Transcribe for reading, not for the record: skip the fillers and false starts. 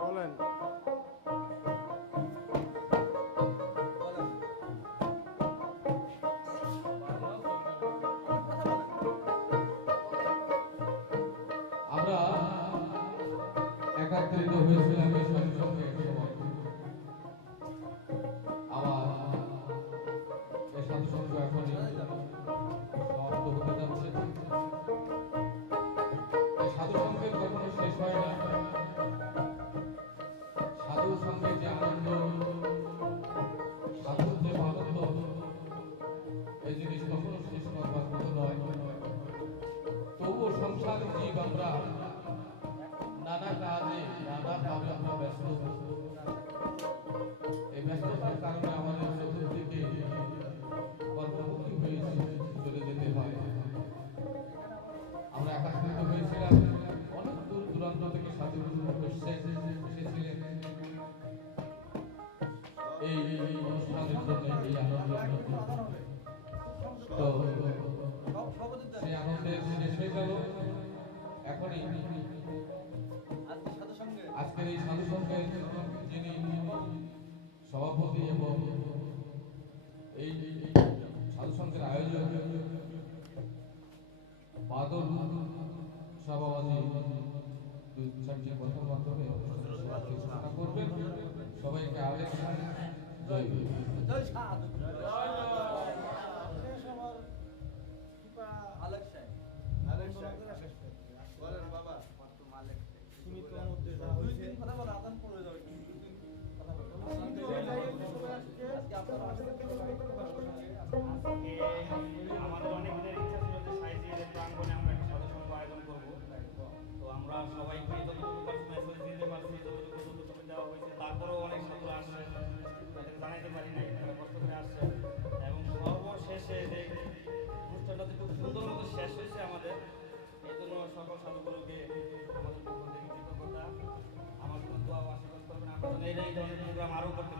বলেন। আমরা একাত্রিত হয়েছিলাম এই সঙ্গে আবার এই সাধু সংঘ এখনই সমাপ্ত হতে যাচ্ছে। এই সাধু সংঘের কখনো শেষ হয় না। সাধু সংঘে যে আনন্দ, সাধুর যে আনন্দ, এই জিনিস কখনো শেষ করবার মতো নয়। তবুও সংসার জীব আমরা নানা কাজে নানাভাবে আমরা ব্যস্ত। এই ব্যস্ততার কারণে আমাদের চতুর্দিকে কর্মমুখী হয়ে চলে যেতে হয়। আমরা একাত্রিত হয়েছিলাম, অনেক দূর দূরান্ত থেকে সাধুগুরু এসেছিলেন এই অনুষ্ঠানের জন্য, এই আনন্দের জন্য। তো সেই আনন্দের শেষ হয়ে গেল। এখনই আজকের এই সাধু সংঘের যিনি সভাপতি এবং এই সাধু সংঘের আয়োজক বাদল সভাপতি দুই চারটি কথার মাধ্যমে ঘোষণা করবেন। সবাইকে আবেগ জয় গুরু। আমাদের অনেক দিনের ইচ্ছা ছিল যে সাইজিয়ারের প্রাঙ্গণে আমরা একটা সাধু সংঘ আয়োজন করবো। তো আমরা সবাইকে যতটুকু মেসেজ দিতে পারছি, যতটুকু দেওয়া হয়েছে, তারপরেও অনেক সাধু আসছে, তাদের জানাইতে পারি নাই, তারা কষ্ট করে আসছে। এবং সর্বশেষে যে অনুষ্ঠানটা খুব সুন্দর মতো শেষ হয়েছে আমাদের, এই জন্য সকল সাধুগুলোকে আমাদের পক্ষ থেকে কৃতজ্ঞতা। আমার জন্য দোয়া ও আশীর্বাদ করবেন, আমরা যেন এই ধরনের প্রোগ্রাম আরও করতে